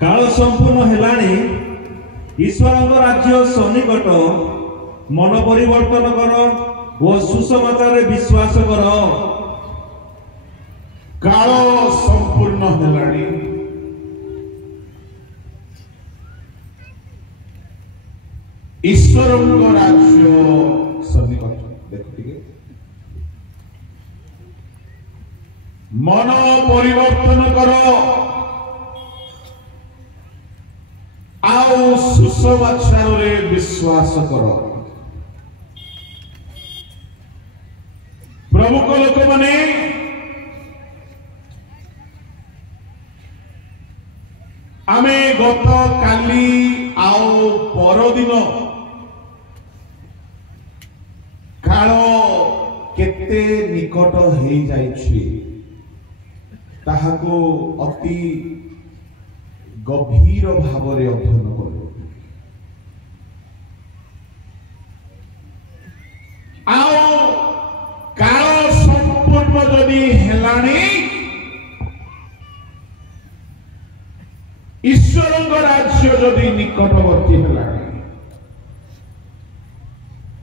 काल संपूर्ण हेलाणी ईश्वर राज्य सन्निकट मन परिवर्तन कर और सुसमाचार विश्वास कर। काल संपूर्ण हेलाणी ईश्वर राज्य सन्निकट। देखो मन परिवर्तन कर आओ सुसमाचार रे विश्वास कर। प्रभु को लोक माने आमे गत काली आओ परदिन काल केते निकट हेई जाइछि ताहाको अति गभीर भावरे अध्ययन करो। आओ काल संपूर्ण जदि हेलाणी ईश्वर राज्य जदि निकटवर्ती हेलाणी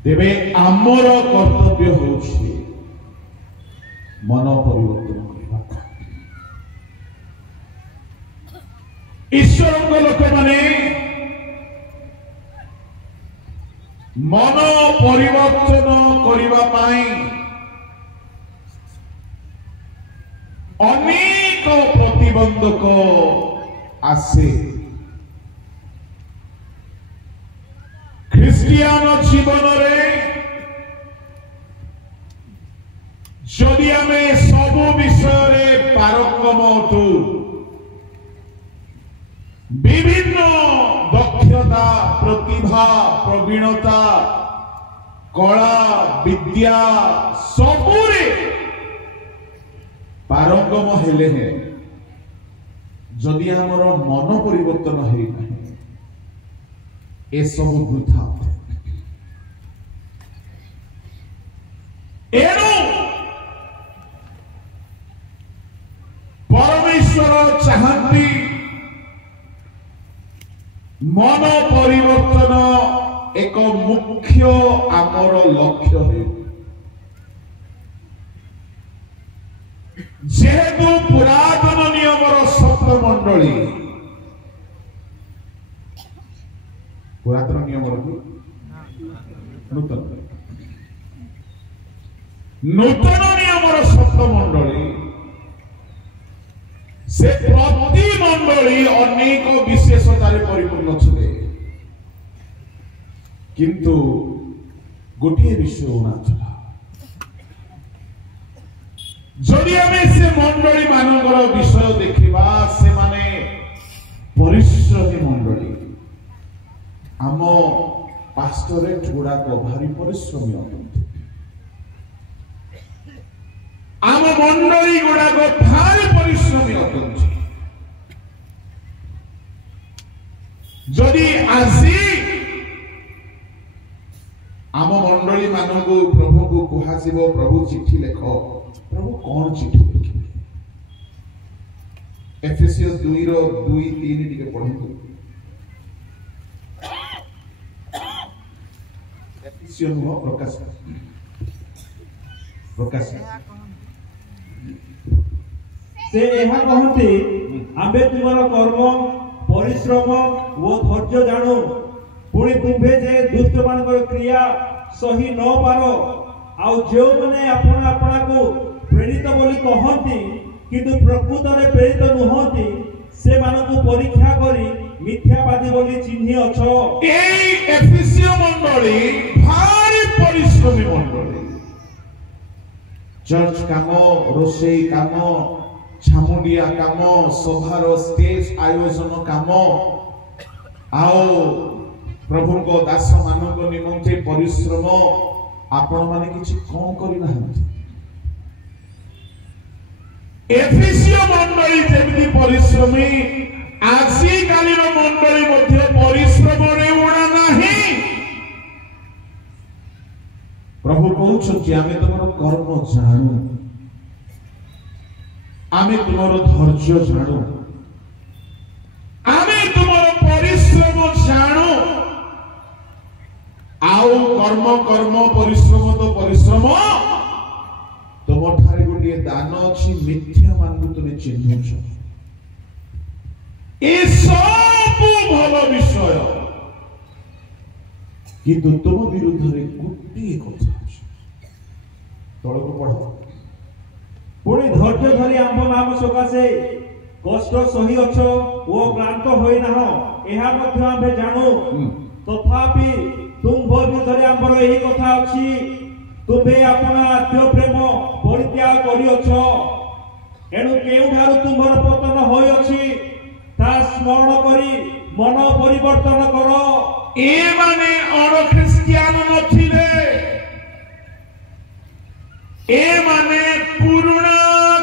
तेबे आमर कर्तव्य होछि मन परिवर्तन। ईश्वर लोक माने मन परिवर्तन करिबा पाई अनेक प्रतिबंधक आसे। ख्रिस्टियान जीवन रे जदि आमे सब विषय रे पारंगम अटू विभिन्न दक्षता प्रतिभा प्रवीणता कला विद्या सबुरे पारंगम हेले हैं जदि आमर मन परिवर्तन है ए सब वृथा। एणु परमेश्वर चाहती मन परिवर्तन एक मुख्य आमर लक्ष्य है। जेहेतु पुरातन नियमर सप्तमंडली पुरातन नियमर नूतन नियमर सप्तमंडली से प्रति मंडली अनेक विशेषतार परिपूर्ण थे किंतु गोटे विषय नाथला। जदि आमे से मंडली मानकर विषय देखिबा से माने परिश्रमी मंडली आम पास्टरेट गुड़ाक भारी परिश्रमी अटंती। आम मंडली गुड़ाक भारी परिश्रमी अटंती। जदि आसी आम मंडली मानक प्रभु को कहुव प्रभु चिट्ठी लेख प्रभु कौन चिट्ठी लिखे एफेसियस 2:2-3 टिके पढ़ु। एफेसियस प्रकाश प्रकाश से यह कहते आम्बे तुमर कर्म परिश्रम और धैर्य जानो पुणी तुम्भे जे दुष्ट मान क्रिया सही न पार आउ जो माने आपण आपना को प्रेरित बोली कहती किंतु प्रकृत रे प्रेरित नुहंती से मानकु परीक्षा करी मिथ्यावादी बोली चिन्हि अछो। एई एफेसियो मंडली भारी परिश्रमी मंडली चर्च काम रोषेई काम छामुंडिया काम सभार स्टेज आयोजन काम आओ प्रभु को दास मानक निमंते परिश्रम आपण माने किछि कम करि नाहंती। एफेसियो मंडली जेमिति परिश्रमी आसी कालीन मंडली मध्य परिश्रम रे उड़ा नाही। प्रभु कहउछथि आमे तमरो कर्म जानु आमे तुमर धैर्य जाणु, आमे तुमर परिश्रम जाणु। आउ कर्म कर्म परिश्रम तो परिश्रम, तुम ठारे गोटे दान अछि, मिथ्या मानू तुम चिन्हुछ। ए सब भल विषय, किंतु तुम विरुद्ध रे गोटे कथा अछि। तळको पढ। पुणी धैर्य धरी आंभ नाम सकाशे कष्ट सही अछ ओ क्लांत होई नाह, एहा मध्य आंभे जाणु। तथापि तुम विरुद्ध आंभर एही कथा अछि, तुमे अपना आद्य प्रेम परित्याग करिअछ। एणु केउठारु तुमर पतन होई अछि, ता स्मरण करी मन परिवर्तन कर। ए माने अण ख्रिस्टियान नथिले, ए माने पुरुणा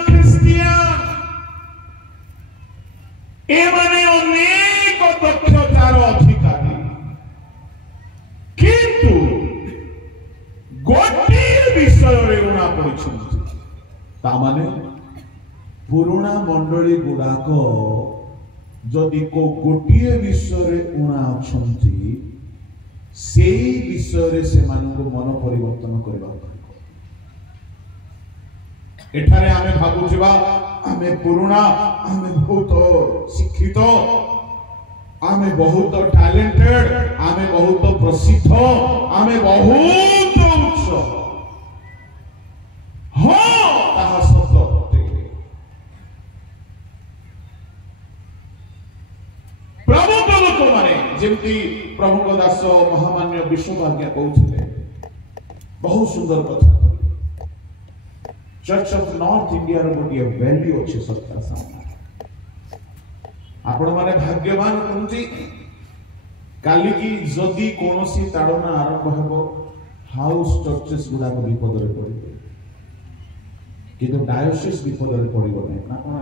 ख्रिस्टियान, ए माने अनेक दक्षतार अधिकारी, किंतु गोटे विषय रे उणा पड़िछन्ति। ता माने पुरुणा मंडली गुडाक जदि को गोटे विषय रे उणा अछन्ति, सेही विषय रे से मानको मन परिवर्तन करबा। एठारे आमे भाबुछिबा आमे पुरुणा, आमे बहुत शिक्षित, आमे बहुत टैलेंटेड, आमे बहुत प्रसिद्ध, आमे बहुत उच्च। हाँ ताहा सत्य अटे। प्रभु लोक माने जेमती प्रभु दास महामान्य विश्वभाग्य कहउथिले, बहुत सुंदर कथा। चर्च ऑफ नॉर्थ इंडिया रो गोटे वैल्यू अच्छे सत्ता सामने आपण माने भाग्यवान कहउची। काली की जदि कोनोसी ताड़ना आरंभ हेबो, हाउस चर्चेस गुडा को विपद रे पड़िबो, किंतु डायोसिस विपद रे पड़िबो नै ना। कोन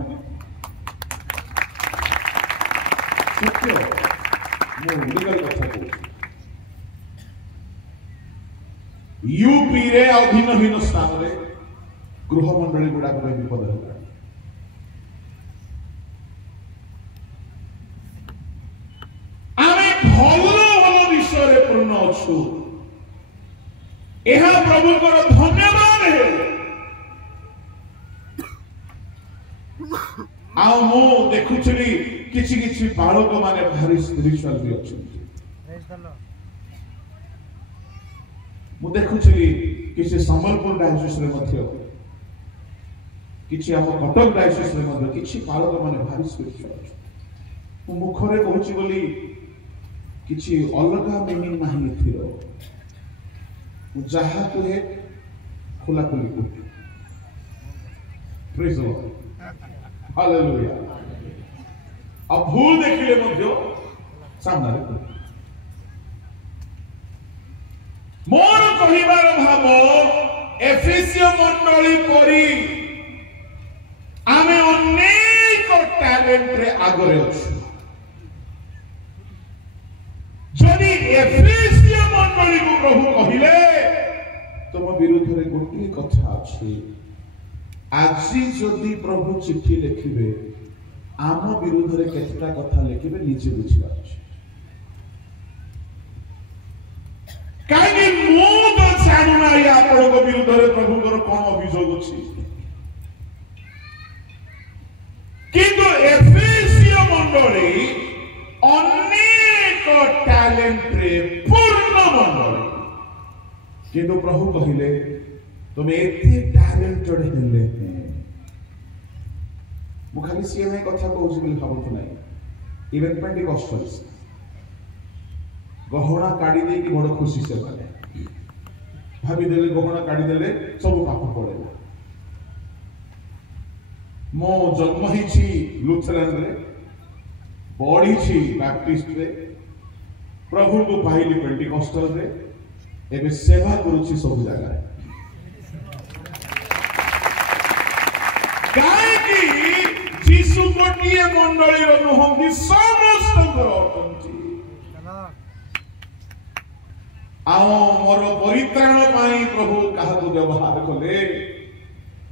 सत्य मो लीगल कथा कहउची। यूपी रे अधीनहीन स्थान रे गृह मंडली गुडा को विपद होला। आमे भल भल विषय रे पूर्ण अछु, एहा प्रभु को धन्यवाद है। आ मो देखुछली किछि किछि बालक माने भारी स्पिरिचुअल भी अछंती। मो देखुछली किछि संबलपुर डायसिस रे मध्य, किछि हम कटक डायसिस रे मध्य किछि बालक माने भारी स्पिरिचुअल अछि। मो मुखरे कहूछि बोली किछि अलगा मीनिंग नाही एथिरो। मो जहा कुहे खुला खुली को प्रेज द लॉर्ड, हालेलुया। अब भूल देखिले मध्य सामने रे मोर कहिबार भाव एफिसियो मंडली परी आमे अनेक टैलेंट रे आगरे अछि। जदि एफिसियो मंडली को प्रभु कहिले तुम विरुद्ध रे गोटे कथा अछि। आजि जदि प्रभु चिट्ठी लिखिबे, आम विरुद्ध रे केतटा कथा लिखिबे निजे बुझिबा अछि। काहे मो तो जानु ना या आपण को विरुद्ध रे प्रभु को कोन अभियोग अछि, किंतु एफिसियो मंडली अनेक टैलेंट रे पूर्ण मंडली। किंतु प्रभु कहिले तुम एते टैलेंटेड हेले, मु खाली सीएमए कथा कहूछि बोली भाबत नाही। इवेन पेंटिकॉस्टल्स गहना काढी दे कि बड़ खुशी से माने भाबी देले, गहना काढी देले सब पाप पड़ेला। मो जन्म हिछि लुथरान रे, बड़ी छी बैप्टिस्ट रे, प्रभु को पाइली पेंटिकॉस्टल रे, एबे सेवा करूछि सब जगह रे। काहे कि जीसु गोटिए मंडली रो नहंती समस्त करतंती। आओ मोर परित्राण पाई प्रभु काहा को व्यवहार कले,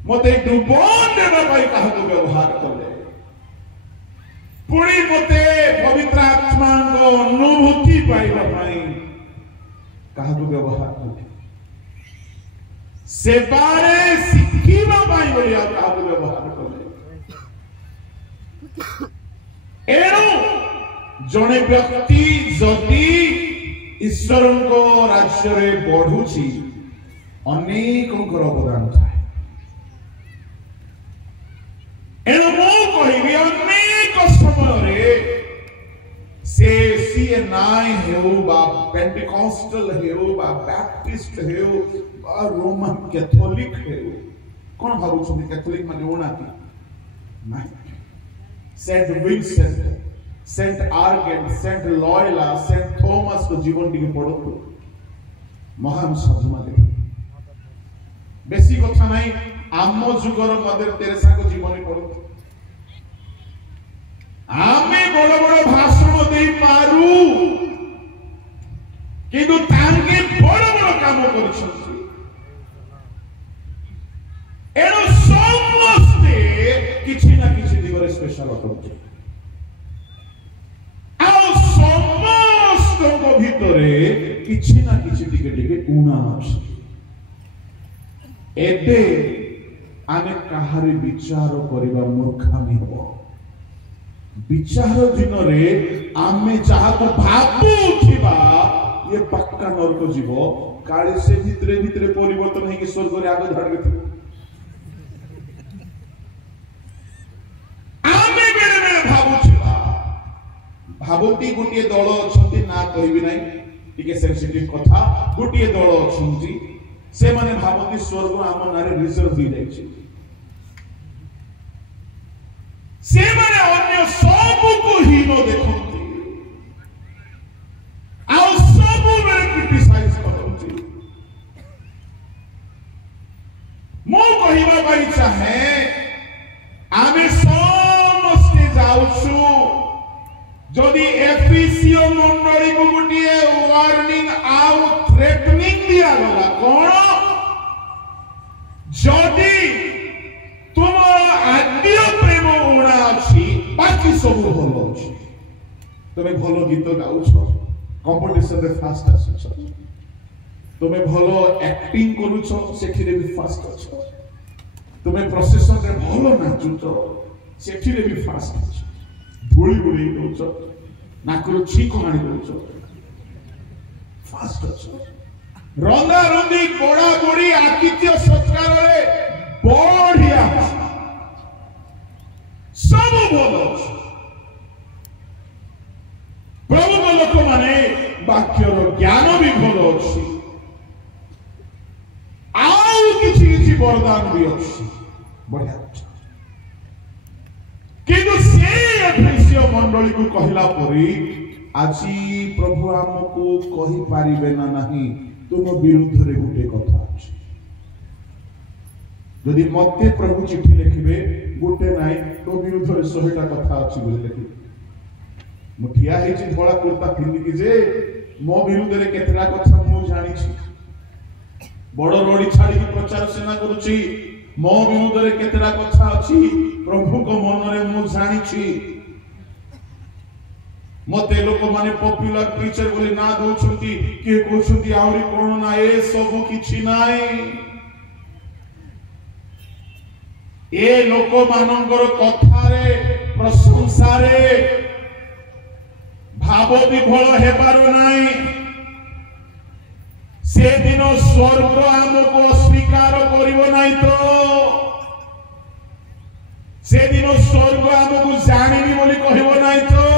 मते डुबन देवा पाई काहको व्यवहार कले पुणी मते पवित्र आत्मा को अनुभूति पाइबा पाई काहको व्यवहार कले सेवारे शिखिबा पाई बोलिया काहको व्यवहार कले एणु जने व्यक्ति जदि ईश्वर को राज्य रे बढ़ुची अनेकंकर अवदान थाए एणु मो कहिबी अनेक समय से सीएनआई हेउ बा पेंटिकॉस्टल हेउ बा बैप्टिस्ट हेउ बा रोमन कैथोलिक हेउ कोन भाबु छथि कैथोलिक माने ओना की नाही सेंट विंसेंट सेंट आर्गेन सेंट लॉयला सेंट थॉमस को जीवन टिके पढो महान साधु माने बेसी कथा नाही आम जुगर मदर तेरेसा को जीवन पढो आमे बड़ बड़ भाषण दे पारू किंतु तांके बड़ बड़ काम करछथि एनो समस्ते किछि ना किछि दिगरे स्पेशल अटोचे समस्त भितरे किछि ना किछि टिके टिके उणा अछि एबे आने काहारे विचार करिबा मूर्खामी हो विचार दिन रे आमे जहा को भाबू उठिबा ये पक्का नरक जीव काळे से भितरे भितरे परिवर्तन है कि स्वर्ग रे आगो धड़के थी आमे बेले बेले भाबू छिबा भाबती गुटिए दल अछंती ना कहबी नाही टिके सेंसिटिव कथा गुटिए दल अछंती से माने भाबती स्वर्ग आम नारे रिजर्व दी जाय छै से माने अन्य सब को हीनो देखंती आ सब बेले क्रिटिसाइज करंती मो कहिबा पाई चाहे आमे समस्ते जाउछु जदि एफिसियो मंडली को गुटिए वार्निंग आउ थ्रेटनिंग दिया गला कोन जदि तुम आद्य प्रेम उड़ा अछि बाकी सब भलो अछि तमे भलो गीत गाउछो कंपटीशन रे फास्ट आछो तमे भलो एक्टिंग करूछो सेठी रे भी फास्ट अछो तमे प्रोसेसन रे भलो नाचुछो सेठी रे भी फास्ट अछो धूली गुली दोछो नाकरो छीको मारी दोछो फास्ट अछो रंगा रंगी कोड़ा गोड़ी आतिथ्य सत्कार रे बढ़िया सब बोलो प्रभु को लोक माने वाक्यर ज्ञान भी भलो अछि आउ किछि किछि वरदान भी अछि बढ़िया किंतु से एफिसियो मंडली को कहला परी आजी प्रभु हमको कहि पारिबे ना नाही तुम विरुद्ध रे गुटे कथा अछि यदि मते प्रभु चिट्ठी लिखिबे गुटे नाही तो विरुद्ध रे 100टा कथा अछि बोले लिखि मुठिया हे छि धोला कुर्ता पिंदी कि जे मो विरुद्ध रे केतरा कथा मु जानि छि बड़ रोडी छाडी की प्रचार सेना करूछि मो विरुद्ध रे केतरा कथा अछि प्रभु को मन रे मु जानि छि मते लोक माने पॉपुलर प्रीचर बोली ना दोछंती के कोछंती आउरी कोन ना ए सब किछि नाइ ए लोक मानंगर कथा रे प्रशंसा रे भाव विभोल हेबारु नाइ से दिन स्वर्ग हमको स्वीकार करिवो नाइ तो से दिन स्वर्ग हमको जानिबी बोली कहिवो नाइ तो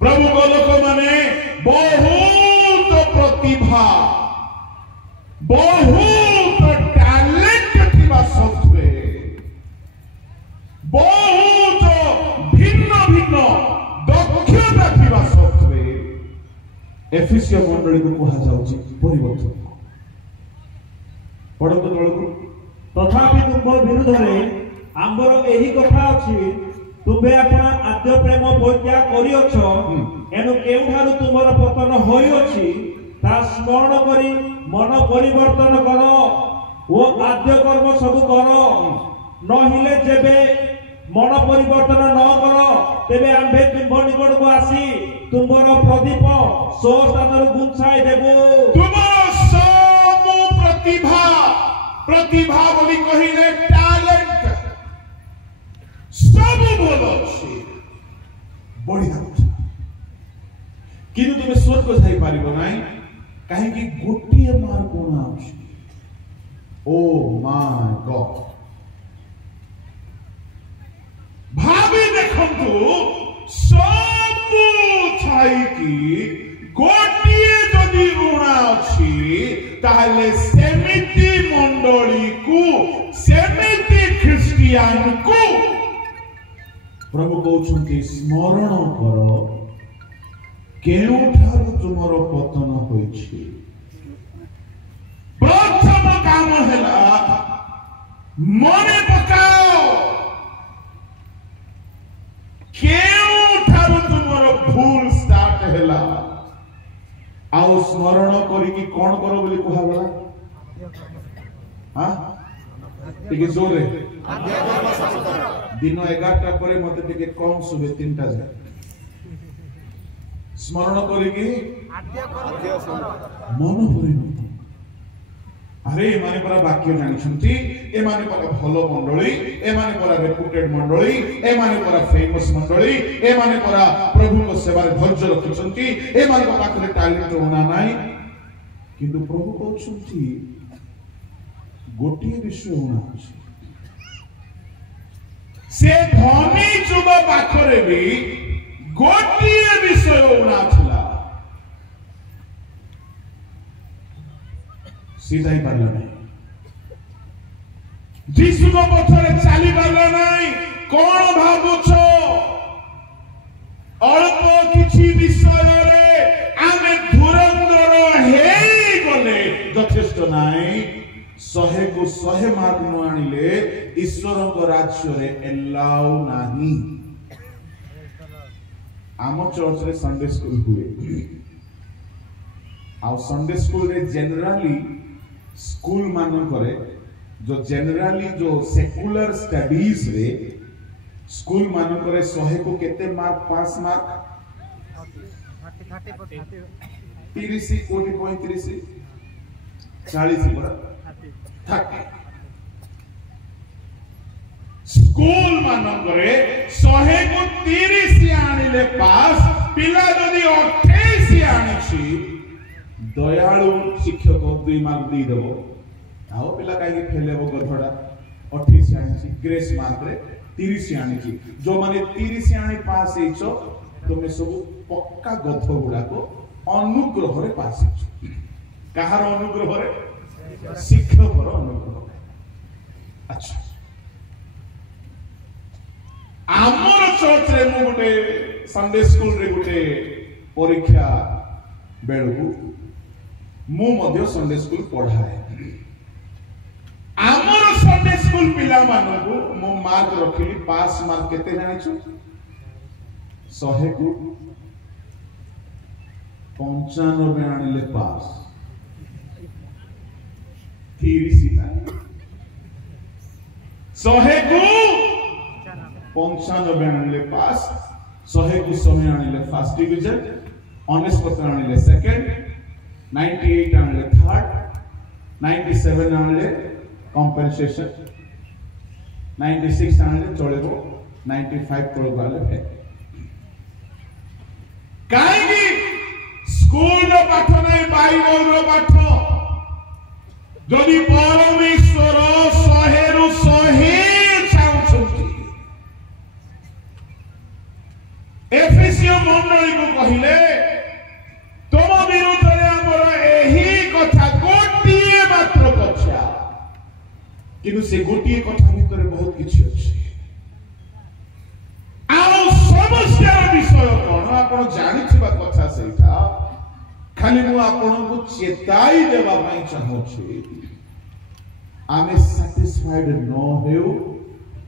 प्रभु को लोक माने बहुत प्रतिभा बहुत टैलेंट थिबा सत्वे बहुत भिन्न भिन्न दक्षता थिबा सत्वे एफिसियो मंडली को कहा जाउची परिवर्तन पढ़तो तळको तथापि तुम विरुद्ध रे आंबर एही कथा अछि तुमे आपण आद्य प्रेम परित्याग करियछ एनु केउ ठारू तुमर पतन होई अछि ता स्मरण करी मन परिवर्तन कर ओ आद्य कर्म सब कर नहिले जेबे मन परिवर्तन न कर तेबे आम्भे तुम निकट को आसी तुमर प्रदीप सो स्थान गुंछाई देबो तुमर सब प्रतिभा प्रतिभा बोली कहिले टैलेंट सब बोल अछि बढ़िया किंतु तुम स्वर्ग जाई पारिबो नाही काहे कि गोटिए मार कोन अछि ओ माय गॉड भाभी देखंतु सब छाई कि गोटिए जदि ऋणा अछि ताहले सेमिति मंडली को सेमिति ख्रिस्टियन को प्रभु कहउछन्ति स्मरण करो केउठारु तुमर पतन होइछि प्रथम काम हैला मने पकाओ केउठारु तुमर भूल स्टार्ट हैला आउ स्मरण करी कि कोन करो बोली कहा गला हां ठीक जोरे दिन 11टा परे मते टिके कम सुबे 3टा जाय स्मरण करी कि मन भरि अरे माने परा वाक्य जानिछंती ए माने परा भलो मंडली ए माने परा रेपुटेड मंडली ए माने परा फेमस मंडली ए माने परा प्रभु को सेवा रे धैर्य रखिछंती ए माने को पाखरे टैलेंट होना नाही किंतु प्रभु कहउछंती गोटिए विषय होना अछि से धनी जुब पाखरे भी गोटिए विषय होना छला सीधा ही पारला नहीं जीसु को पथरे चाली पारला नहीं कौन भाबुछ अल्प किछि विषय रे आमे धुरंधर हे गले यथेष्ट नाही 100 को 100 मार्क न आनिले ईश्वर को राज्य रे एलाउ नाही आम चर्च रे संडे स्कूल हुए आ संडे स्कूल रे जनरली स्कूल मानो करे जो जनरली जो सेकुलर स्टडीज रे स्कूल मानो करे 100 को केते मार्क 5 मार्क 30 कोटी 35 40 पर 30 स्कूल मानो करे 100 को 30 आनिले पास पिला जदी 28 आनिछि दयालु शिक्षक 2 मार्क दी देबो आओ पिला काई फेल हेबो गधडा 28 आनिछि ग्रेस मार्क रे 30 आनिछि जो माने 30 आनि पास हेइछो तुमे सब पक्का गध गुडा को अनुग्रह रे पास हेइछो कहार अनुग्रह रे शिक्षक रो अनुग्रह अच्छा आमर चर्च रे मु गोटे संडे स्कूल रे गोटे परीक्षा बेळु मु मध्य संडे स्कूल पढ़ाए आमर संडे स्कूल पिला मानकु मु मार्क रखिली पास मार्क केते जानिछु 100 को 95 आनिले पास 30 100 को 95 आनिले पास 100 को 100 आनिले फर्स्ट डिवीजन 69 आनिले सेकंड 98 आनिले थर्ड 97 आनिले कंपनसेशन 96 आनिले चलेबो 95 तळ गाले फे काई स्कूल पाठ नै बाइबल रो पाठ जदि परमेश्वर 100 रु 100 चाउछंती एफिसियो मंडली को कहिले तुम विरुद्ध रे हमर एही कथा गोटिए मात्र कथा किनु से गोटिए कथा भितर बहुत किछि अछि आउ समस्यार विषय कोन आपण जानिथिबा कथा सेटा खाली मु आपण को चेताई देबा पई चाहू छी आमे सैटिस्फाइड न हेउ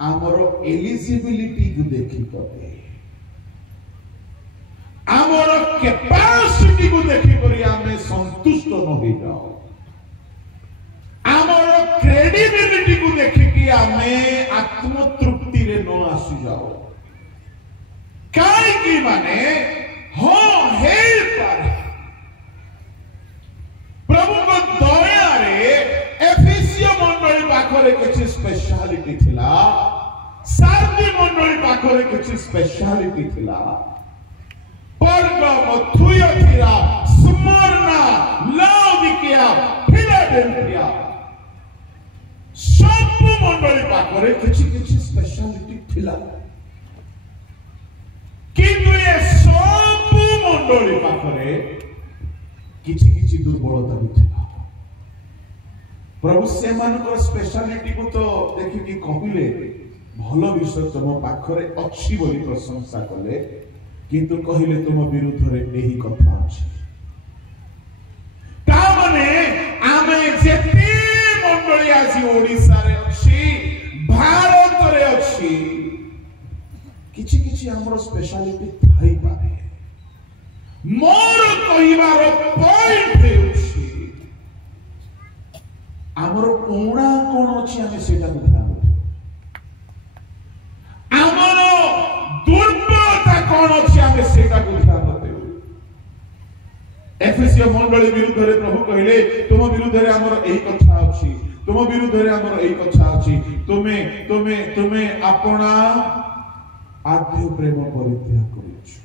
हमर एलिजिबिलिटी को देखि कते आमर कैपेसिटी को देखि करी आमे संतुष्ट न हो जाओ आमर क्रेडिबिलिटी को देखिकी आमे आत्मतृप्ति रे न आसी जाओ काई की माने हो हेल पारे प्रभु को दया रे एफिसियो मंडली पाखरे किछि स्पेशलिटी थिला सार्दी मंडली पाखरे किछि स्पेशलिटी थिला परगम थुयातिरा स्मरणा लाउदिकिया फिलाडेल्फिया सब मंडली पाखरे किछि स्पेशलिटी थिला किंतु ये सब मंडली पाखरे किछि दुर्बलता भी थिला प्रभु से मानकर स्पेशलिटी को तो देखिकी कहिले भलो विषय तुम पाखरे अच्छी बोली प्रशंसा कले किंतु कहिले तुम विरुद्ध रे एही कथा अछि ता माने आमे जेते मंडली आसी ओडिसा रे अछि भारत रे अछि किछि हमर स्पेशलिटी थाई पारे मोर कहिबार पॉइंट हेउछि हमर कोणा कोन अछि आमे सेटा बुझा हमर दुर्बलता कोन अछि आमे सेटा बुझा एफएससीओ मंडली विरुद्ध रे प्रभु कहिले तुम विरुद्ध रे हमर एही कथा अछि तुम विरुद्ध रे हमर एही कथा अछि तुमे अपना आद्य प्रेम परित्याग करिछु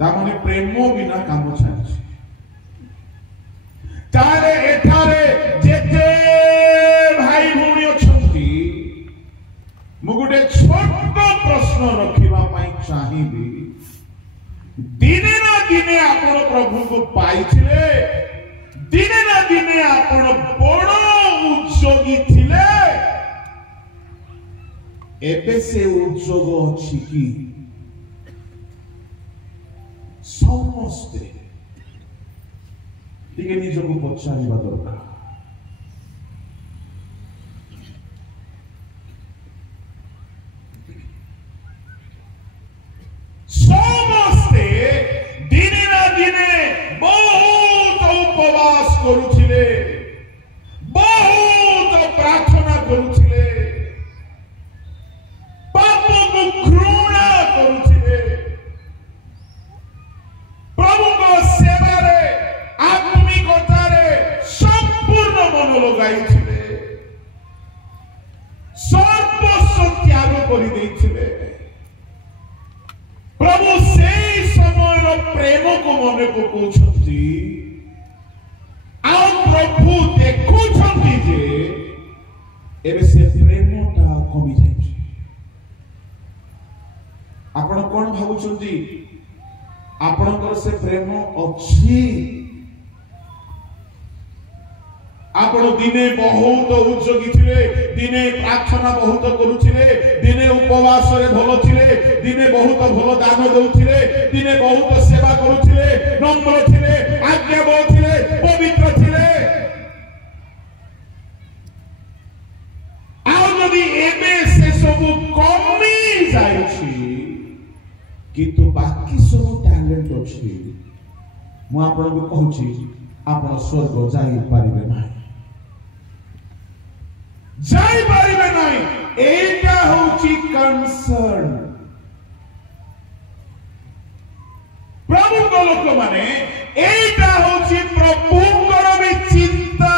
तामने प्रेम बिना काम छाछि तारे एठारे जेते भाई भूणी अछंती मु गुटे छोट प्रश्न रखिबा पई चाहिबी दिने ना दिने आपण प्रभु को पाइथिले दिने ना दिने आपण बड़ उद्योगी थिले एबे से उद्योग अछि की समस्ते टिके निजको पचारिबा दरकार समस्ते दिने ना दिने बहुत उपवास करुथिले बहुत प्रार्थना करुथिले पाप को घृणा करुथिले प्रभु को सेवा रे आत्मिकता रे संपूर्ण मन लगाइथिले सर्वस्व त्याग करि दैथिले प्रभु से समय प्रेम को मन पकाउछंती आ प्रभु देखुछंती जे एबे से प्रेमटा कमी जाइछि आपण कोन भाबुछंती आपणकर से प्रेम अच्छी आपण दिने बहुत उद्योगी थिले दिने प्रार्थना बहुत करूथिले दिने उपवास रे भलो थिले दिने बहुत भलो दान देउथिले दिने बहुत सेवा करूथिले नम्र थिले आज्ञाबह थिले पवित्र थिले आ जदि एबे से सब कमी जाइछि किंतु बाकी सब टैलेंट अछि मु आपन को कहूची आपन स्वर्ग जाई पारिबे नाही एटा होची कंसर्न प्रभु को लोक माने एटा होची प्रभुଙ୍କର भी चिंता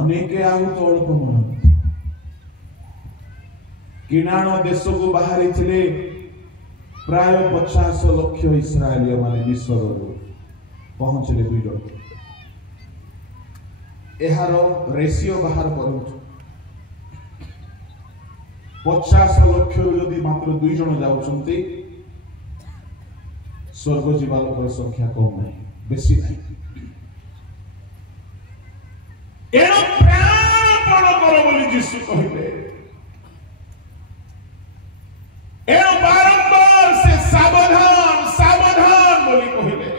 अनेके आउ तो अल्प मन किनाण देश को बाहरी थिले प्राय 50 लाख इस्राएलिया माने मिस्र पहुंचले 2 जण एहार रेशियो बाहर करू 50 लाख यदि मात्र 2 जण जाउछंती स्वर्ग जीवा लोकर संख्या कम नहीं बेसी नहीं एनो प्राणपण कर बोली यीशु कहिबे एनो बारंबार से सावधान सावधान बोली कहिबे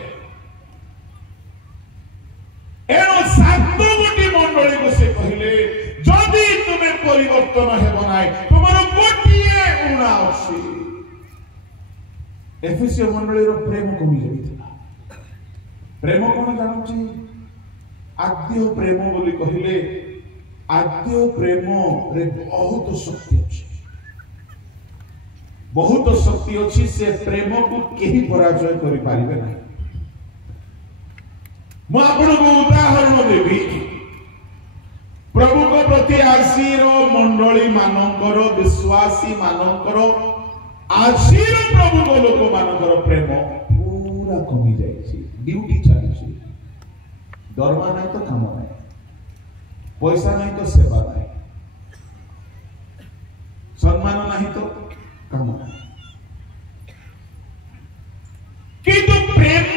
एनो सातगोटी मंडली को से कहिले जदि तुमे परिवर्तन हेबो नाही तुमरो गोटिए उणा अछि एफएससीओ मंडली रो प्रेम कमी जाइथिला प्रेम कौन जानूची आद्य प्रेम बोली कहले आद्य प्रेम रे बहुत शक्ति अच्छी बहुत शक्ति अच्छी से प्रेम को केही पराजय करि पारिबे नहीं मु आपन को उदाहरण देबी प्रभु को प्रति आशीर मंडली मानकर विश्वासी मानकर आशीर प्रभु को लोक मानकर प्रेम पूरा कमी जाइछि ड्यूटी चली दरमा नहीं तो काम नहीं पैसा नहीं तो सेवा नहीं सम्मान नहीं तो काम नहीं किंतु प्रेम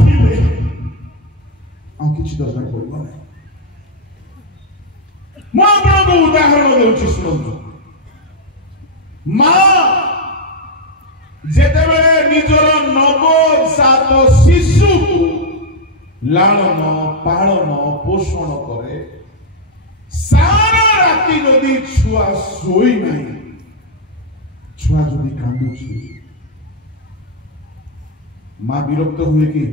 थिले आ किछि दरकार पड़बो नहीं मु आपनको उदाहरण देउछि सुनନ୍ତୁ मां जेतेबेले निजर नवजात शिशु लालन पालन पोषण करे सारा राति जदि छुआ सोई नहीं छुआ जदि कांदुछि मां विरक्त हुए कि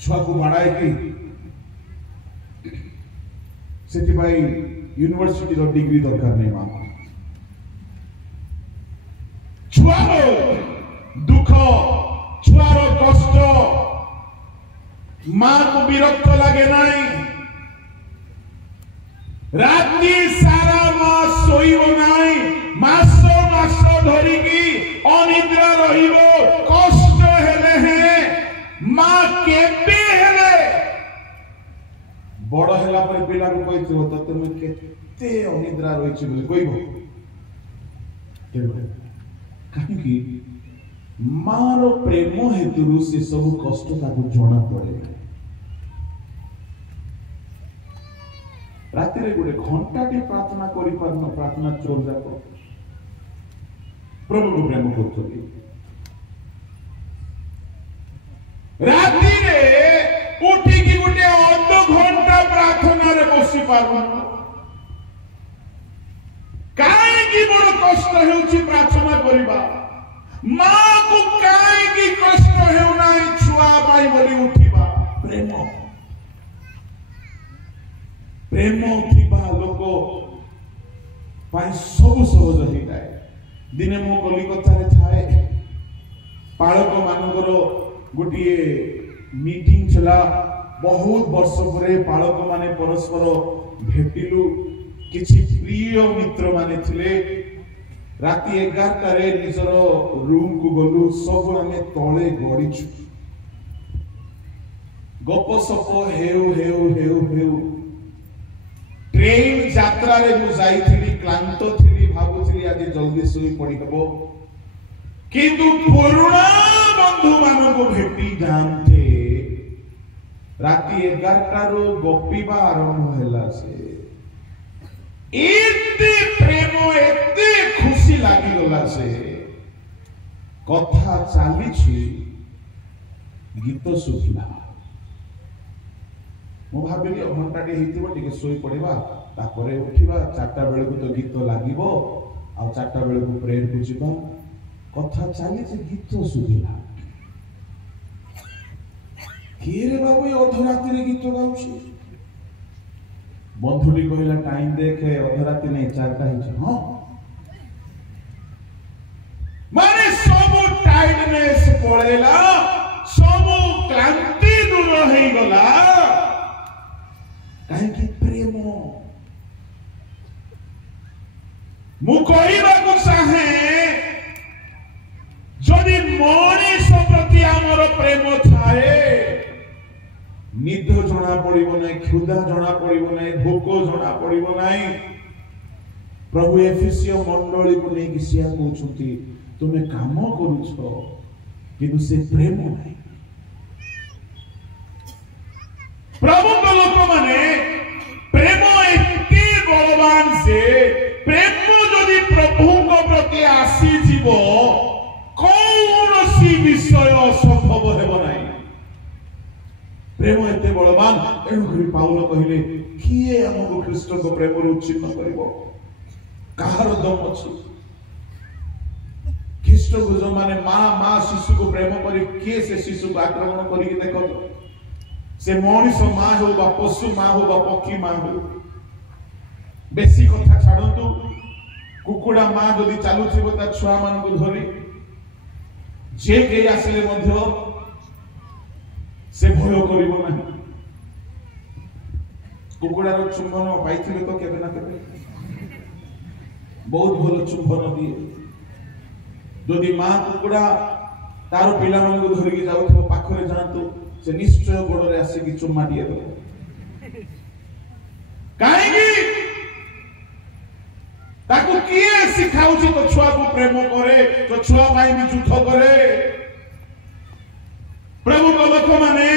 छुआ को बाड़ाए कि सेतिबाई यूनिवर्सिटी रो डिग्री दरकार नहीं मां छुआरो दुख छुआरो कष्ट मां को विरक्त लगे नहीं राति सारा मां सोइबो नहीं मास मास धरी की अनिद्रा रहिबो कष्ट हेले हैं मां केबे हेले बड़ हेला पर पिला को कहथिबो त तुम केते अनिद्रा रहिछि बोली कहबो केबो काहेकि मारो प्रेम हेतु से सब कष्ट ताको जଣା पड़े राति रे गोटे घंटा टे प्रार्थना करि परनो प्रार्थना चोर जाको प्रभु को प्रेम करथि राति रे उठी की गोटे आधा घंटा प्रार्थना रे बसी पारनो काहे की बड़ कष्ट हेउची प्रार्थना करिबा मां को काहे की कष्ट हेउ नाही छुआ पाई बोली उठिबा प्रेम प्रेम थिबा लोक पाई सब सहज हो जाए दिने मो कलिकता रे थाए पालक मानकर गोटे मीटिंग चला बहुत वर्ष परे पालक माने परस्पर भेटिलु किछि प्रिय मित्र माने थिले राति 11 रे निजर रूम को गलु सब आमे तळे गड़ीछु गप सप हेउ हेउ हेउ हेउ ट्रेन यात्रा रे मु जाईथिली क्लांत थिली भाबुथिली आदि जल्दी सोई पड़ी हबो किंतु पुराना बंधु मानो को भेटी जानते राति 11 रो गपीबा आरंभ होला से एते प्रेम एते खुशी लागी गला से कथा चाली छी गीत सुखिला मो भाबिली घंटा टे हितिबो टिके सोई पड़िबा तापरे उठिबा 4टा बेले को तो गीत लागिबो आ 4टा बेले को प्रेयर को जिबा कथा चाली छी गीत सुखिला केरे बाबू अधरात्रि रे गीत गाउछी बंधुटी कहला टाइम देखे अधरात्रि नहीं 4टा हिच हां माने सब टाइटनेस पळेला सब क्लांति दूर होई गला काहे कि प्रेम मु कहबा को चाहे जदि मनीष प्रति हमर प्रेम थाए निद जना पड़िबो नै क्षुधा जना पड़िबो नै भोक जना पड़िबो नै प्रभु एफिसियो मंडली को नै कि सिया कहउछंती तुमे काम करूछो किंतु से प्रेम नै प्रभु को लोक माने प्रेम एते बलवान से प्रेम जदि प्रभु को प्रति आसी जीवो कौनसी विषय असंभव हेबो नै प्रेम एते बलवान एणुकरी पाउल कहले किए हमको ख्रीष्ट को प्रेम रे उच्छिन्न करिवो काहर दम अछि ख्रीष्ट को जो माने मां शिशु को प्रेम करी किए से शिशु को आक्रमण करी देखो से मनीष माँ हो बा पशु माँ हो बा पक्षी माँ हो बेसी कथा छाड़ू कुकुड़ा माँ जदि चलुथिबो ता छुआ मान को धरी जे के आसिले मध्य से भय करिबो नाही कुकुड़ार चुंबन पाइथिले तो केबे ना केबे बहुत भल चुंबन दिए जदि माँ कुकुड़ा तार पिला मान को धरिकी जाउथबो पाखरे जांतु से निश्चय गोड़े आसिकी चुम्मा दिए दो काहेकि ताकू किए सिखाउची तो छुआ को प्रेम करे तो छुआ भाई भी युद्ध करे प्रभु को लोक माने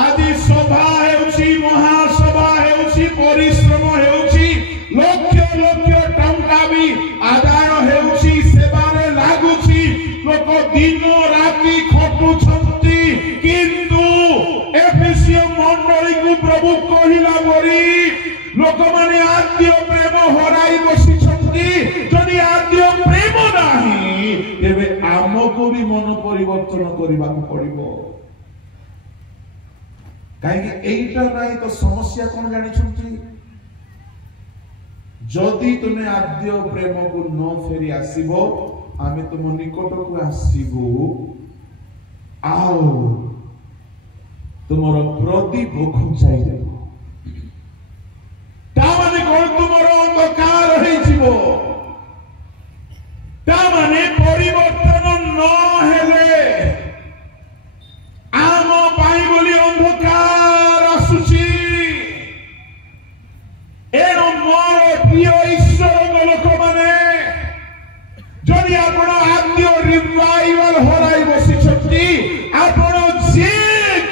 आदि सभा हेउची महासभा हेउची परिश्रम हेउची लक्ष लक्ष टंका भी आदाय हेउची सेवारे लागुची लोक दिन राति खटुछंती किंतु एफेसियो मंडली को प्रभु कहिला बरी लोक माने आद्य प्रेम हराई बसिछंती जदि आद्य प्रेम नाही तेबे आमको भी मन परिवर्तन करबा को पड़िबो काहेकि एइटा नाही तो समस्या कोन जानि छंती जदि तुमे आद्य प्रेम को न फेरी आसीबो आमे तुम निकट को आसीबो आओ तुमरो प्रदीप घुंचाई देबो तामाने कोन तुमरो अंधकार होई जीवो तामाने परिवर्तन न हेले आम पाई बोली अंधकार आसुची एनो मोर प्रिय ईश्वर लोक माने जदि आपण आद्य रिवाइवल हराई बसी छथि आपण जे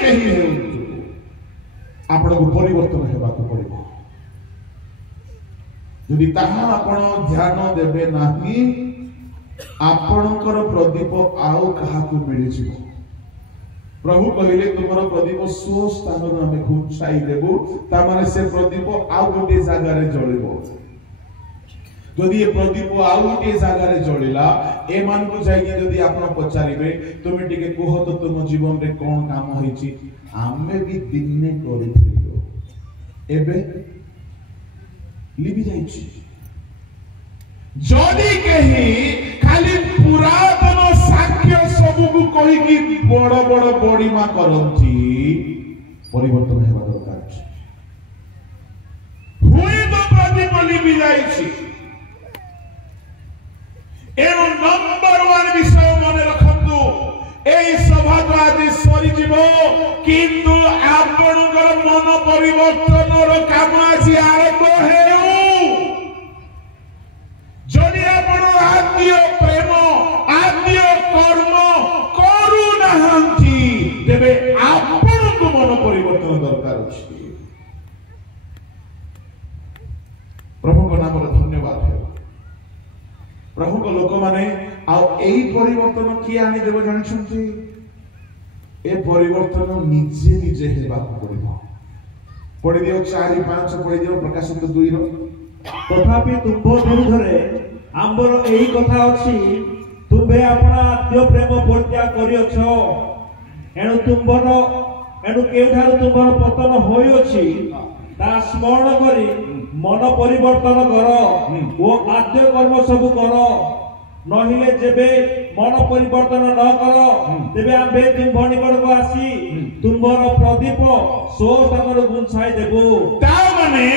कहि हेउ आपण को परिवर्तन हेबा को पड़िबो यदि ताहा आपण ध्यान देबे नाही आपणकर प्रदीप आउ कहा को मिलि जिवो प्रभु कहिले तुमरो प्रदीप सो स्थान रे हम घुंचाई देबो ता माने से प्रदीप आउ गोटे जागा रे जळिबो जदि ये प्रदीप आउ गोटे जागा रे जळिला ए मान को जाई जदि आपण पचारिबे तुमे टिके कोह तो तुम जीवन रे कोन काम होईची आमे भी दिने करिथिलो एबे लिबि जाईची जदि कही खाली पुरातन साक्ष्य सब को कहि कि बड़ बड़ बड़ीमा करंती परिवर्तन हेबा दरकार अछि हुई तो प्रदीप लिबि जाईची एनो नंबर 1 विषय मने रखंतु एई सभा तो आज सरी जीवो किंतु आपनकर मन परिवर्तनर काम आज आरंभ हेउ जदि आपण आद्य प्रेम आद्य कर्म करू नाहंती तेबे आपनको मन परिवर्तन दरकार अछि प्रभु को नाम रे धन्यवाद है प्रभु को लोक माने आ एई परिवर्तन की आनी देबो जानि छथि ए परिवर्तन निजे निजे हेबा पड़िबो पढ़ी दियो 4 5 पढ़ी दियो प्रकाशित 2 रो तथापि तुम विरुद्धरे आंबर एही कथा अछि तुमे अपना आद्य प्रेम परित्याग करियछ एनु केउठारु तुमर पतन होई अछि ता स्मरण करी मन परिवर्तन कर ओ आद्य कर्म सब कर नहिले जेबे मन परिवर्तन न कर तेबे आम्बे तुम निकट को आसी तुमर प्रदीप सो स्थान गुंछाई देबो ता माने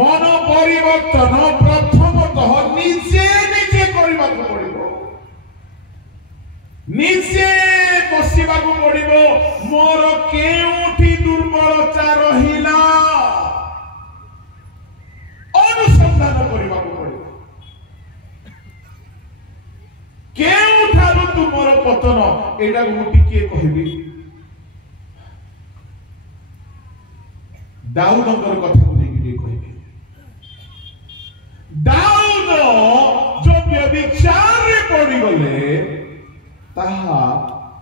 मन परिवर्तन प्रथमतः निजे निजे करबा को पड़िबो निजे बसिबा को पड़िबो मोर केउठी दुर्बलता रहिला अनुसंधान करबा को पड़िबो केउठारु तुमर पतन एडा गोटी के कहबी दाऊदकर कथा को लेके कहबी दाऊद जो व्यभिचार रे पड़ी गले ताहा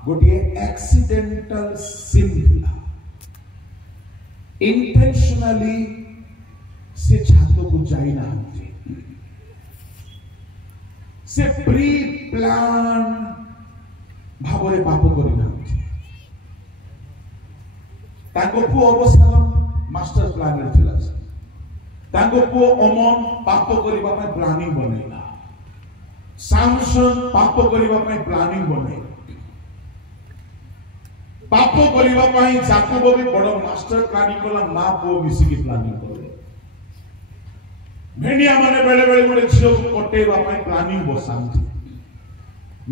गोटे एक्सीडेंटल सिन थिला इंटेंशनली से छात्र को जाई ना से प्री प्लान भावरे पाप करि ना ताको पुओ अबशालोम मास्टर प्लानर थिला ताको पुओ अमन पाप करिबा पय प्लानिंग बनेला सामसन पाप करिबा पय प्लानिंग बनेला पाप करिबा पय जाकोब भी बड़ मास्टर प्लानिंग कला मां पुओ मिसी की प्लानिंग करे भेड़िया माने बेले बेले गोटे झियो कटेबा पय प्लानिंग बसांती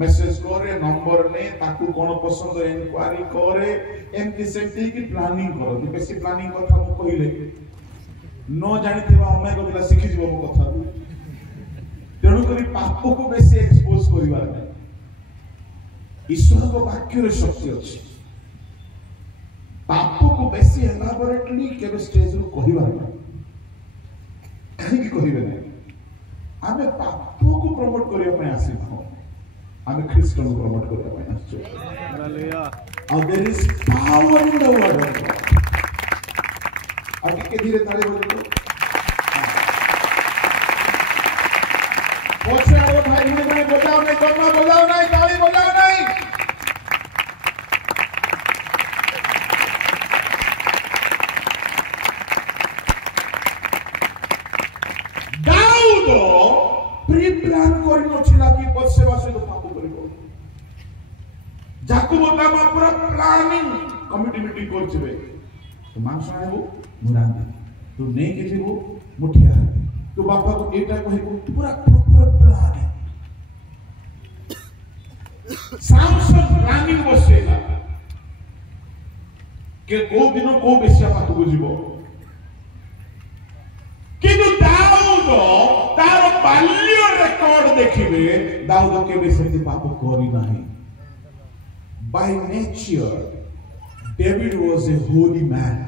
मेसेज करे नंबर ने ताकू कोन पसंद इंक्वायरी करे एमती सेमती की प्लानिंग करो कि बेसी प्लानिंग कथा मु कहिले न जानिथिबा हमें गला सिखि जीव मो कथा तेणु करी पाप को बेसी एक्सपोज करिवार नै ईश्वर को वाक्य रे शक्ति अछि पाप को बेसी एलाबोरेटली केबे स्टेज रो कहिवार नै कहि की कहिबे नै आमे पाप को प्रमोट करिया पय आसी न आमे ख्रिस्टन को प्रमोट करिया पय आसी हालेलुया और there is power in the word of God आगे के धीरे ताली बजाओ पछे आओ भाई भाई बजाओ नहीं करना बजाओ नहीं ताली बजाओ नहीं दाऊद प्री प्लान करि नथिला कि बसेवा सहित पाप करिवो जाकुब नाम पूरा प्लानिंग कमिटी मीटिंग करछबे तो मांस आबो मुरांदे तू नहीं के जीवो मुठिया तू बापा को एटा कहबो पूरा प्रॉपर प्लान सामसन प्लानिंग बसेला के को दिन को बेसिया पाठ को जीवो किंतु दाऊद तार बाल्य रेकॉर्ड देखिबे दाऊद के बेसे पाप करी नाही by nature David was a holy man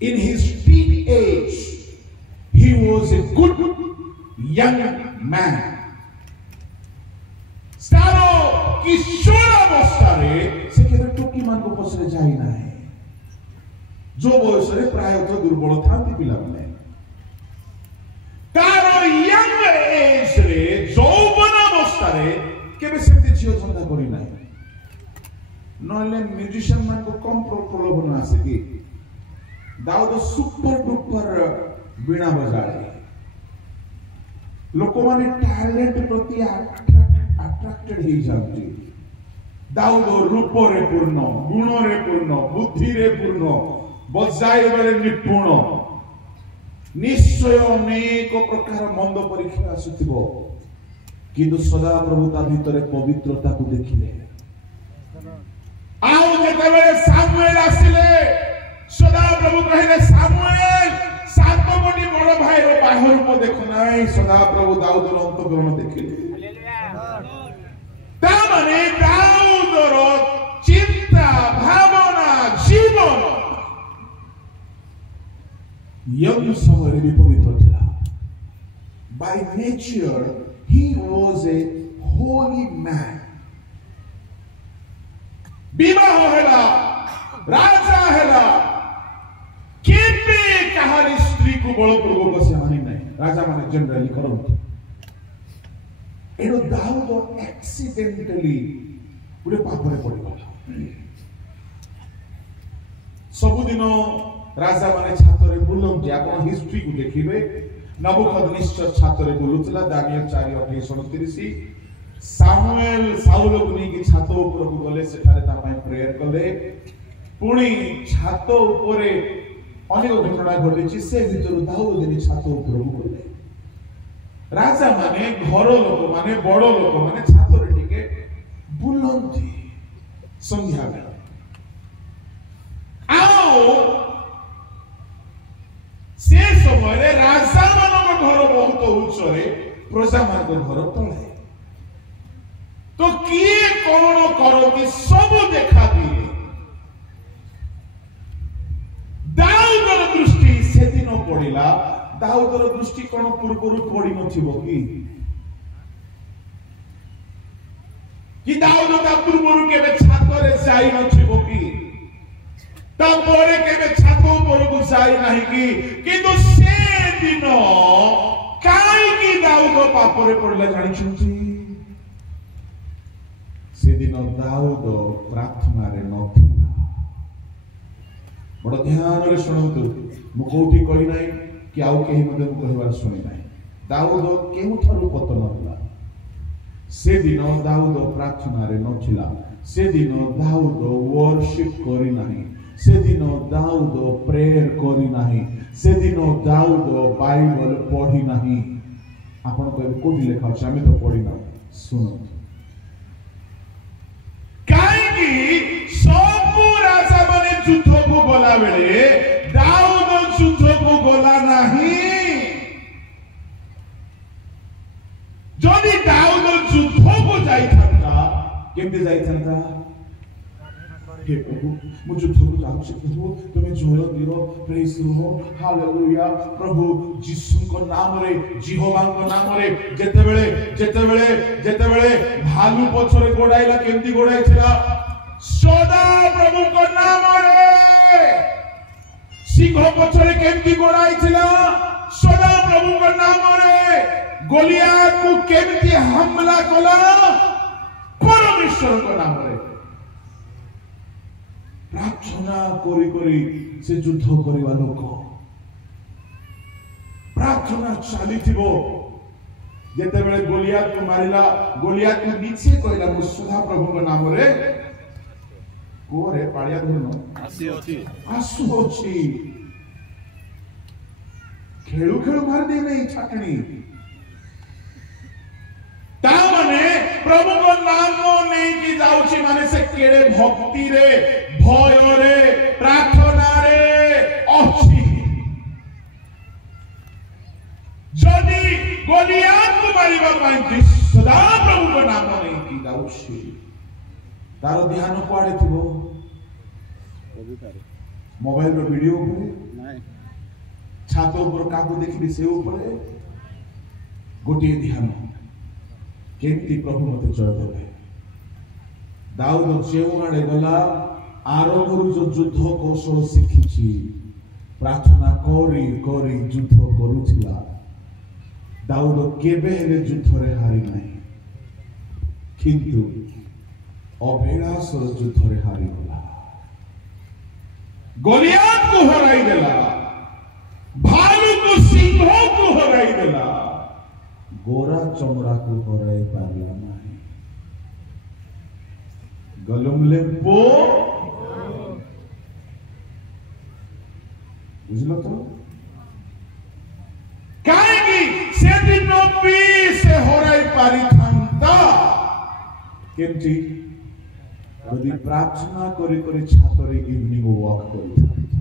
in his teen age he was a good young man सारो किशोर अवस्थारे से केबे टोकी मान को पसरे जाई नाही जो बयस रे प्राय तो दुर्बल थांती पिला माने तारो यंग एज रे यौवन अवस्थारे केबे सेमति जियो धंदा करी नाही नले म्यूजिशियन मान को कम प्रलोभन आसे कि दाऊद सुपर डुपर वीणा बजाए लोक माने टैलेंट प्रति अट्रैक्टेड ही जाती दाऊद रूप रे पूर्ण गुण रे पूर्ण बुद्धि रे पूर्ण बजाइबारे निपुण निश्चय अनेक प्रकार मंद परीक्षा आसुथिबो किंतु सदा प्रभु ता भीतर पवित्रता को देखिले आओ जेतेबेले सामुएल आसिले सदा प्रभु कहले सामुएल सातोबडी बड़ भाई रो बाहर को देखो नाही सदा प्रभु दाऊद रो अंतःकरण देखिले हालेलुया ता माने दाऊद रो चिंता भावना जीवन यंग समय रे पवित्र थिला by nature he was a holy man विवाह हेला राजा हेला केबे कहानी स्त्री को बलपूर्वक से हानि नहीं राजा माने जनरली करंत एनो दाऊद एक्सीडेंटली पूरे पाप रे पड़ी गला सब दिन राजा माने छात रे बुलम जे आपण हिस्ट्री को देखिबे नबुकदनेस्सर छात रे बुलुतला दानियल 4:28-29 सामुएल साउल को नहीं कि छात ऊपर को गले सेठारे ता पय प्रेयर कले पुणी छात ऊपर अनेक घटना घटिछि से भीतर दाऊद दिन छात ऊपर को गले राजा माने घर लोक माने बड़ लोक माने छात रे टिके बुलंती संध्या बेला आओ से समय राजा मानक घर बहुत उच्च रे प्रजा मानक घर तळे तो किए कौन करो कि सब देखा दिए दाऊदर दृष्टि से दिन पड़िला दाऊदर दृष्टि कौन पूर्व पड़ी नथिबो कि दाऊद ता पूर्व केबे छात रे जाई नथिबो कि ता परे केबे छात ऊपर को जाई नाही कि किंतु से दिन काई कि दाऊद पाप रे पड़िला जानि छुंची से दिन दाऊद प्रार्थना रे नथिला बड़ ध्यान रे शुणु मु कोठी कहि नाही कि आउ केही मते मु कहबार सुनि नाही दाऊद केउ थारु पतन होला से दिन दाऊद प्रार्थना रे नथिला से दिन दाऊद वर्शिप करि नाही से दिन दाऊद प्रेयर करि नाही से दिन दाऊद बाइबल पढ़ी नाही आपण कहबे कोठी लेखा अछि आमे तो पढ़ी ना सुनो काहेकि सब राजा माने युद्ध को गला बेले दाऊद युद्ध को गला नहीं जदि दाऊद युद्ध को जाइथांता केमते जाइथांता हे प्रभु मु युद्ध को जाउछि प्रभु तुमे जय दियो प्रेज हो हालेलुया प्रभु यीशु को नाम रे जिहोवा को नाम रे जेतेबेले भालू पछरे गोडाइला केमती गोडाइथिला सदा प्रभु को नाम रे सिंह पछरे केमती गोडाइथिला सदा प्रभु को नाम रे गोलियात को केमती हमला कला परमेश्वर को नाम रे प्रार्थना करी करी से युद्ध करवा लोक प्रार्थना चली जेतेबेले गोलियात को मारिला गोलियात को नीचे कहला मु सुधा प्रभु को नाम रे कोरे पाळिया धरनो आसु अछि खेलु खेलु मार दे नहीं छाटनी ता माने प्रभु को नाम नहीं कि जाउछि माने से केड़े भक्ति रे भय रे प्रार्थना रे अछि जदि गोलियात को मारिबा पाई सदा प्रभु को नाम नहीं कि जाउछि तार ध्यान कुआडे थिबो मोबाइल रो वीडियो ऊपर नाही छात ऊपर काकू देखि से ऊपर गोटे ध्यान केमती प्रभु मते जय देबे दाऊद जेउ आडे गला आरंभରୁ जो युद्ध कौशल शिखिछि प्रार्थना करी करी युद्ध करूथिला दाऊद केबे हेले युद्ध रे हारि नाही किंतु अभिलाष युद्ध रे हारि गला गोलियात को हराई देला भालू को सिंह को हराई देला गोरा चमड़ा को हराई पारला नाही गलम लेपो बुझलो तो काहेकि से दिन भी से हराई पारी थांता केमती यदि प्रार्थना करी करी छातरे इवनिंग वॉक करी थांता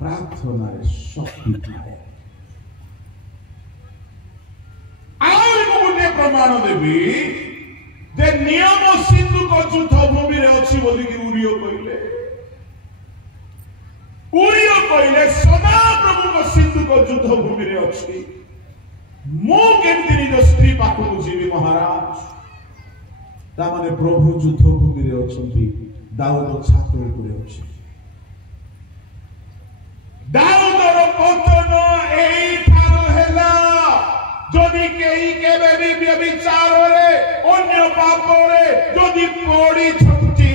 प्रार्थना रे शक्ति थाए प्रमाण देवी जे नियम सिंधु को युद्ध भूमि रे अछि बोली कि उरियो कहले सदा प्रभु को सिंधु को युद्ध भूमि रे अछि मो केमती निज स्त्री पाखु को जीवी महाराज ता माने प्रभु युद्ध भूमि रे अछंती दाऊद छात्र रे अछि दाऊद रो पतन एई ठारो हेला जदि केही केबे भी व्यभिचार रे अन्य पाप रे जदि पड़ी छंती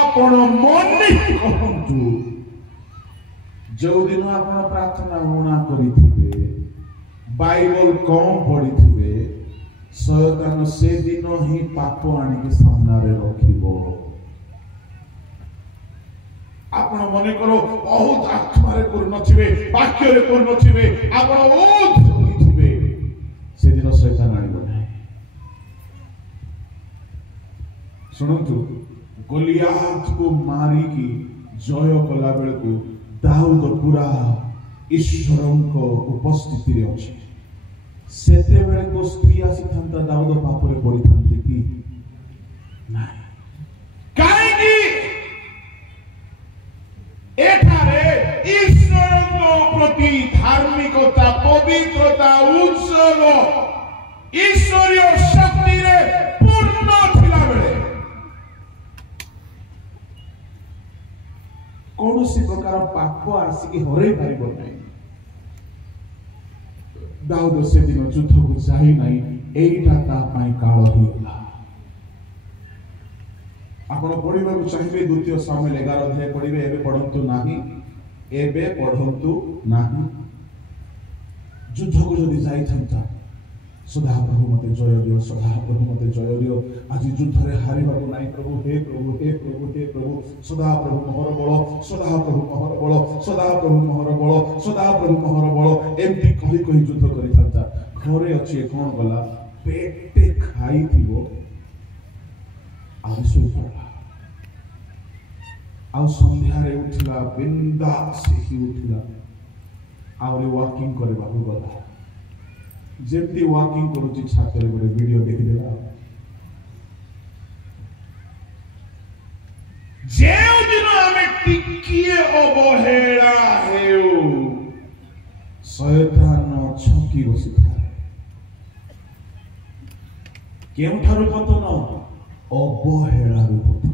आपण मन कहंतु जो दिन आपण प्रार्थना होना करिथिबे बाइबल कम पढ़िथिबे शयतान से दिन ही पाप आनी के सामना रे रखिबो आपण मने करो बहुत आत्मा रे कर नथिबे वाक्य रे कर नथिबे आपण बहुत से दिन शैतान आनिबो नाही सुनंतु गोलियात को मारी की जय कला बेल को दाऊद पूरा ईश्वरन को उपस्थिति रे अछि सेते बेले को स्त्री आसी थांता दाऊद पाप रे पड़ी थांते की नाही काहे की एठारे ईश्वरन को प्रति धार्मिकता पवित्रता उत्सव ईश्वरीय शक्ति रे पूर्ण थिला बेले कौन सी प्रकार पाप आसिक हरई पारिबो नाही दाऊद से दिन युद्ध को जाई नाही एटा ता पाई काळ हिला ଆପଣ ପଢିବାକୁ ଚାହିଁବେ ଦ୍ୱିତୀୟ ସାମୁଏଲ 11 ଅଧ୍ୟାୟ ପଢିବେ। ଏବେ ପଢନ୍ତୁ ନାହିଁ, ଏବେ ପଢନ୍ତୁ ନାହିଁ। ଯୁଦ୍ଧକୁ ଯଦି ଯାଇଥାନ୍ତା, ସଦାପ୍ରଭୁ ମତେ ଜୟ ଦିଅ, ସଦାପ୍ରଭୁ ମତେ ଜୟ ଦିଅ, ଆଜି ଯୁଦ୍ଧରେ ହାରିବାକୁ ନାହିଁ ପ୍ରଭୁ, ହେ ପ୍ରଭୁ, ହେ ପ୍ରଭୁ, ହେ ପ୍ରଭୁ, ସଦାପ୍ରଭୁ ମୋହର ବଳ, ସଦାପ୍ରଭୁ ମୋହର ବଳ, ସଦାପ୍ରଭୁ ମୋହର ବଳ, ସଦାପ୍ରଭୁ ମୋହର ବଳ, ଏମିତି କହି କହି ଯୁଦ୍ଧ କରିଥାନ୍ତା। ଘରେ ଅଛି କଣ ଗଲା, ପେଟେ ଖାଇଥିବ ଆଉ ଶୋଇପଡିଲା, ଆଉ ସନ୍ଧ୍ୟାରେ ଉଠିଲା, ବିନ୍ଦାସ ହେଇ ଉଠିଲା, ଆହୁରି ୱାକିଂ କରିବାକୁ ଗଲା। ଯେମିତି ୱାକିଂ କରୁଛି ଛାତରେ ଗୋଟେ ଭିଡିଓ ଦେଖିଦେଲା। ଯେଉଁଦିନ ଆମେ ଟିକିଏ ଅବହେଳା ହେଉ, ଶୟତାନ ଛକି ବସିଥାଏ। କେଉଁଠାରୁ ପତନ? ଅବହେଳାରୁ ପତନ।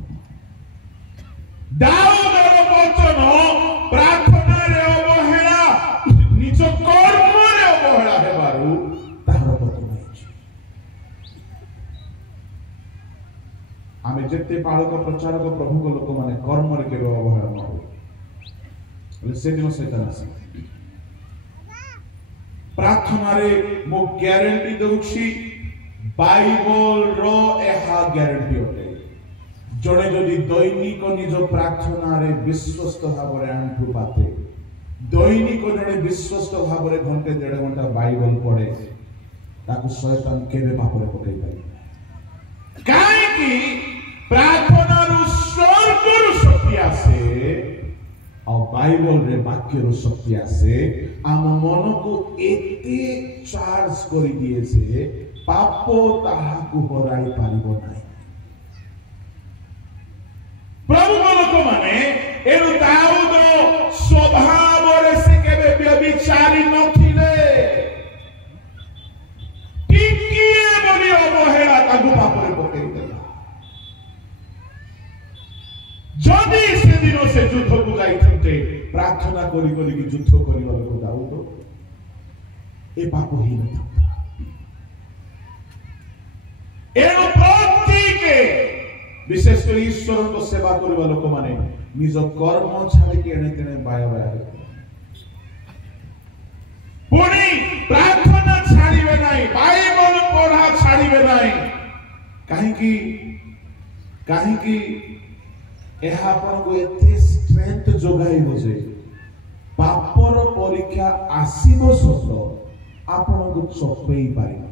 ଦାଉଦର ପତନ ପ୍ରାର୍ଥନାରେ ଅବହେଳା, ନିଜ କର୍ମରେ ଅବହେଳା ହେବାରୁ ତାହାର ପତନ ହେଇଛି। ଆମେ ଯେତେ ପାଳକ ପ୍ରଚାରକ ପ୍ରଭୁଙ୍କ ଲୋକମାନେ କର୍ମରେ କେବେ ଅବହେଳା ନ ହଉ, ସେଦିନ ସୈତାନ ଆସେ। ପ୍ରାର୍ଥନାରେ ମୁଁ ଗ୍ୟାରେଣ୍ଟି ଦଉଛି, ବାଇବଲର ଏହା ଗ୍ୟାରେଣ୍ଟି ଅଟେ। ଜଣେ ଯଦି ଦୈନିକ ନିଜ ପ୍ରାର୍ଥନାରେ ବିଶ୍ୱସ୍ତ ଭାବରେ ଆଣ୍ଠୁ ପାତେ, ଦୈନିକ ଜଣେ ବିଶ୍ୱସ୍ତ ଭାବରେ ଘଣ୍ଟେ ଦେଢ଼ ଘଣ୍ଟା ବାଇବଲ ପଢେ, ତାକୁ ଶୟତାନ କେବେ ପାପରେ ପକେଇ ପାରିବେ। କାହିଁକି? ପ୍ରାର୍ଥନାରୁ ସ୍ୱର୍ଗରୁ ଶକ୍ତି ଆସେ, ଆଉ ବାଇବଲରେ ବାକ୍ୟରୁ ଶକ୍ତି ଆସେ। ଆମ ମନକୁ ଏତେ ଚାର୍ଜ କରିଦିଏ ଯେ ପାପ ତାହାକୁ ହରାଇ ପାରିବ ନାହିଁ। ପ୍ରଭୁଙ୍କ ଲୋକମାନେ, ଏଣୁ ଦାଉଦ ସ୍ୱଭାବରେ ସେ କେବେ ବ୍ୟଭିଚାରୀ ନଥିଲେ। ଟିକିଏ ବୋଲି ଅବହେଳା ତାକୁ ପାପରେ ପକେଇଦେଲା। ଯଦି ସେଦିନ ସେ ଯୁଦ୍ଧକୁ ଯାଇଥାନ୍ତେ, ପ୍ରାର୍ଥନା କରି କରିକି ଯୁଦ୍ଧ କରିବା ଲୋକ ଦାଉଦ, ଏ ପାପ ହେଇନଥାନ୍ତା। ଏଣୁ ପ୍ରତ୍ୟେକ ବିଶେଷ କରି ଈଶ୍ୱରଙ୍କ ସେବା କରିବା ଲୋକମାନେ ନିଜ କର୍ମ ଛାଡ଼ିକି ଏଣେ ତେଣେ ବାୟା ବାୟା ହେବେ। ପୁଣି ପ୍ରାର୍ଥନା ଛାଡ଼ିବେ ନାହିଁ, ବାଇବଲ ପଢା ଛାଡ଼ିବେ ନାହିଁ। କାହିଁକି? କାହିଁକି? ଏହା ଆପଣଙ୍କୁ ଏତେ ଷ୍ଟ୍ରେଂଥ ଯୋଗାଇବ ଯେ ପାପର ପରୀକ୍ଷା ଆସିବ ସତ, ଆପଣଙ୍କୁ ଚପେଇ ପାରିବ।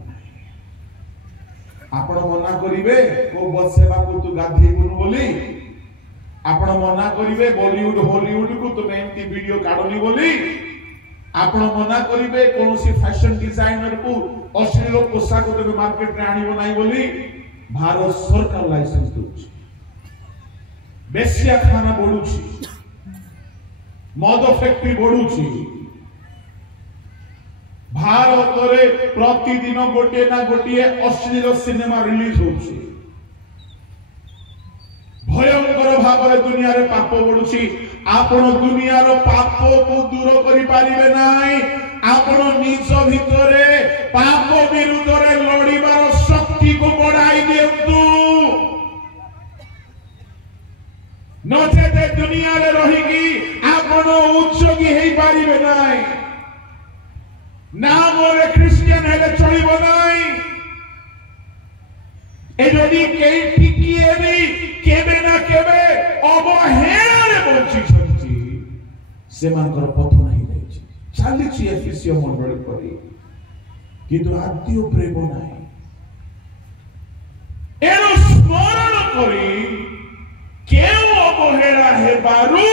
ଆପଣ ମନା କରିବେ କୋଉ ସେବାକୁ ତୁ ଗାଧେଇବୁନୁ ବୋଲି, ଆପଣ ମନା କରିବେ ବଲିଉଡ ହଲିଉଡକୁ ତୁମେ ଏମିତି ଭିଡିଓ କାଢୁନି ବୋଲି, ଆପଣ ମନା କରିବେ କୌଣସି ଫ୍ୟାଶନ ଡିଜାଇନରକୁ ଅଶ୍ଳୀଳ ପୋଷାକ ତୁମେ ମାର୍କେଟରେ ଆଣିବ ନାହିଁ ବୋଲି। ଭାରତ ସରକାର ଲାଇସେନ୍ସ ଦଉଛି, ବେଶ୍ୟାଖାନା ବଢୁଛି, ମଦ ଫ୍ୟାକ୍ଟ୍ରି ବଢୁଛି। ଭାରତରେ ପ୍ରତିଦିନ ଗୋଟିଏ ନା ଗୋଟିଏ ଅଶ୍ଳୀଳ ସିନେମା ରିଲିଜ ହଉଛି। ଭୟଙ୍କର ଭାବରେ ଦୁନିଆରେ ପାପ ବଢୁଛି। ଆପଣ ଦୁନିଆର ପାପକୁ ଦୂର କରିପାରିବେ ନାହିଁ। ଆପଣ ନିଜ ଭିତରେ ପାପ ବିରୁଦ୍ଧରେ ଲଢିବାର ଶକ୍ତିକୁ ବଢାଇ ଦିଅନ୍ତୁ, ନଚେତ ଦୁନିଆରେ ରହିକି ଆପଣ ଉଚ୍ଚକି ହେଇପାରିବେ ନାହିଁ। ନାମରେ ଖ୍ରୀଷ୍ଟିଆନ ହେଲେ ଚଳିବ ନାହିଁ। ଏ ଯଦି କେହି ଟିକିଏ ବି କେବେ ନା କେବେ ଅବହେଳାରେ ବଞ୍ଚିଛନ୍ତି, ସେମାନଙ୍କର ପତନ ହେଇଯାଇଛି। ଚାଲିଛି ଏଫେସୀୟ ମଣ୍ଡଳୀ କରି, କିନ୍ତୁ ଆଦ୍ୟ ପ୍ରେମ ନାହିଁ। ଏଣୁ ସ୍ମରଣ କରି କେଉଁ ଅବହେଳା ହେବାରୁ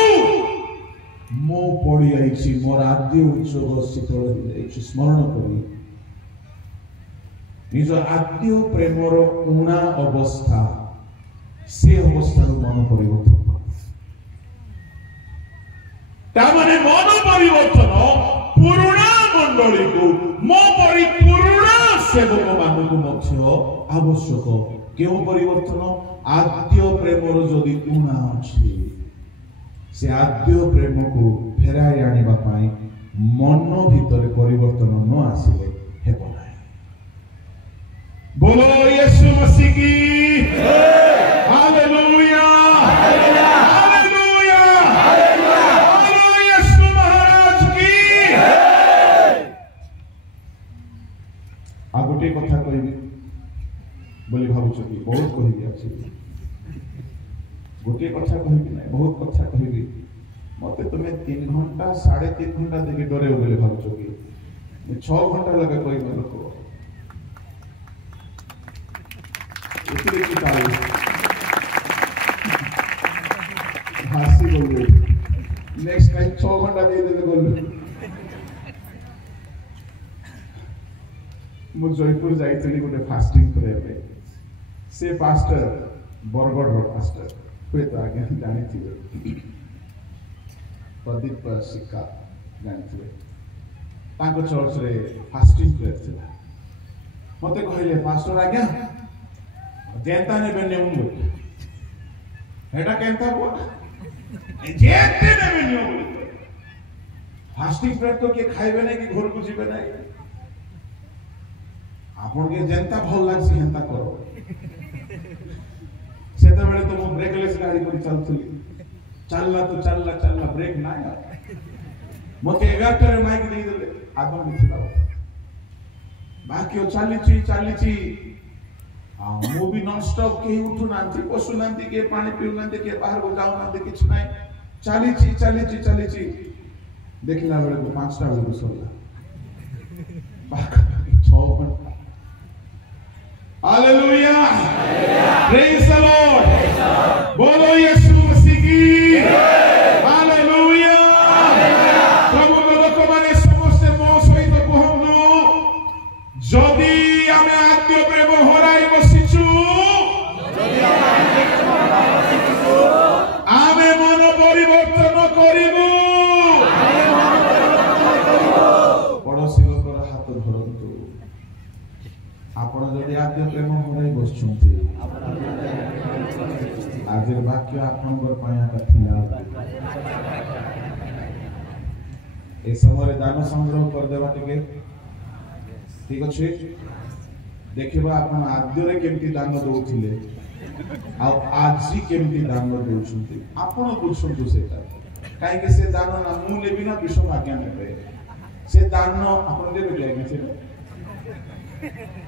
ମୁଁ ପଡିଯାଇଛି, ମୋର ଆଦ୍ୟ ଉତ୍ସବ ଶୀତଳ ହେଇଯାଇଛି। ସ୍ମରଣ କରି ନିଜ ଆଦ୍ୟ ପ୍ରେମର ଉଣା ଅବସ୍ଥା, ସେ ଅବସ୍ଥାରୁ ମନ ପରିବର୍ତ୍ତନ କର। ତାମାନେ ମନ ପରିବର୍ତ୍ତନ ପୁରୁଣା ମଣ୍ଡଳୀକୁ, ମୋ ପରି ପୁରୁଣା ସେବକ ମାନଙ୍କୁ ମଧ୍ୟ ଆବଶ୍ୟକ। କେଉଁ ପରିବର୍ତ୍ତନ? ଆଦ୍ୟ ପ୍ରେମର ଯଦି ଉଣା ଅଛି, ସେ ଆଦ୍ୟ ପ୍ରେମକୁ ଫେରାଇ ଆଣିବା ପାଇଁ ମନ ଭିତରେ ପରିବର୍ତ୍ତନ ନ ଆସିଲେ ହେବ ନାହିଁ। ବୋଲୋ ୟୀଶୁ ମसीह की हालेलुया। आ गोटे कथा कहबी बोली भावुछ कि बहुत कहबी अछि गोटे कथा कहबी ना बहुत कथा कहबी मते तुम्हें 3 घंटा 3.5 घंटा देके डरे बोली भावुछ कि 6 घंटा लगे कोई लोक इतने की ताली हासी बोल नेक्स्ट टाइम 6 घंटा दे दे बोल मु जयपुर जाइतली गोटे फास्टिंग प्रेयर रे से पास्टर बरगढ़ रो पास्टर हुए तो आगे जानी थी प्रदीप सिक्का जानी थी ताको चर्च रे फास्टिंग प्रेयर थिला मते कहले पास्टर आज्ञा जेता ने बने उंगो हेडा केंता को जेते ने बने उंगो फास्टिंग प्रेयर तो के खाइबे नै कि घर को जीवे नै आपन के जनता भल लागसी हेंता करो सेते बेले तो मो ब्रेकलेस गाड़ी पर चलथली चलला ब्रेक ना मते 11 रे माइक दे देले आगो मिथिला बाकी चलीची आ मु भी नॉन स्टॉप के उठु नांती पशु नांती के पानी पीउ नांती के बाहर को जाऊ नांती किछ नै चलीची देखला बेले को 5टा बेले को सोला बाकी 6 घंटा हालेलुया प्रेज द लॉर्ड बोलो यीशु मसीह की हालेलुया प्रभु लोक माने समस्त मो सहित कहनु जदि आमे आद्य प्रेम हराई बसिछु आमे मन परिवर्तन करिबु पड़ोसी लोकर हाथ धरंतु आपण जदि आद्य प्रेम हराई बसछन्ती आजर वाक्य आपनकर पायाटा थिला ए समय दान संग्रह कर देबा टिके ठीक अछि देखिबा आपण आद्य रे केमति दान दोउथिले आ आजी केमति दान दोउछन्ती आपण बुझछन्ती सेटा काहे के से दान ना मु लेबी ना विश्व आज्ञा नेबे से दान आपण देबे लागे से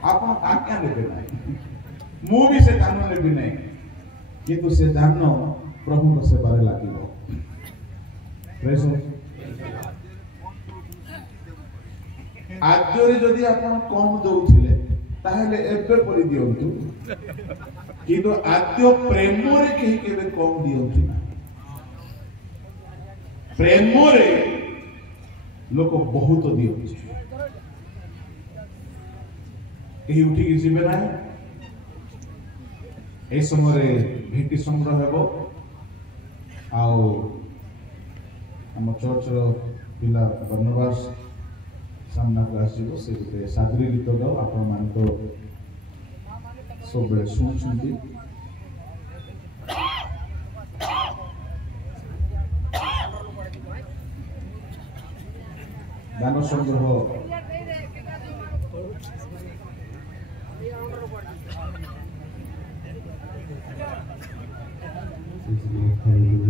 आपण आज्ञा देबे नाही मु भी से दान लेबी नाही किंतु से दान प्रभु को सेवारे लागिबो प्रेज आद्य रे जदि आपण कम दोउथिले ताहेले एबे परि दियंतु किंतु आद्य प्रेम रे केही केबे कम दियंतु ना प्रेम रे लोक बहुत दियंतु केही उठी कि जिबे ना ए समय भेटी संग्रह हेबो आउ हम चर्च रो पिला बर्नबास सामना को आसीबो से गुटे सादरी गीत गाओ आपण मान तो सब बेले सुनछन्ती दान संग्रह Hallelujah.